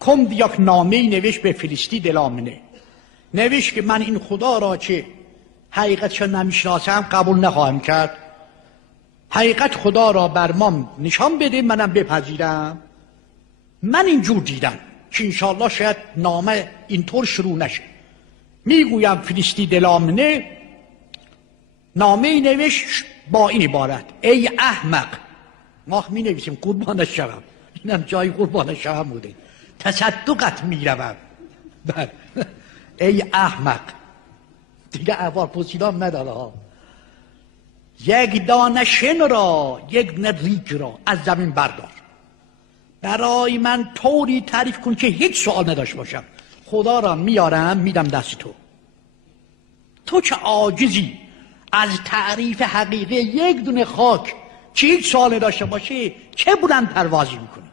کند یک نامه‌ای نوشت به فلسطین دلامنه، نوشت که من این خدا را که حقیقتش نمیشناسم قبول نخواهم کرد، حقیقت خدا را بر ما نشان بده منم بپذیرم. من اینجور دیدم که انشاءالله شاید نامه اینطور شروع نشه. میگویم فلسطین دلامنه نامه نوشت با این عبارت: ای احمق. ما می نویسیم قربانش شوم، اینم جای قربانش شوم بوده، تصدقت میروم. ای احمق، دیگه احوال پرسیدام نداره ها. یک دانه شن را، یک دانه ریگ را از زمین بردار، برای من طوری تعریف کن که هیچ سوال نداشت باشم. خدا را میارم میدم دست تو. تو چه عاجزی از تعریف حقیقی یک دونه خاک که هیچ سوال نداشته باشه، چه بلند پروازی میکنی؟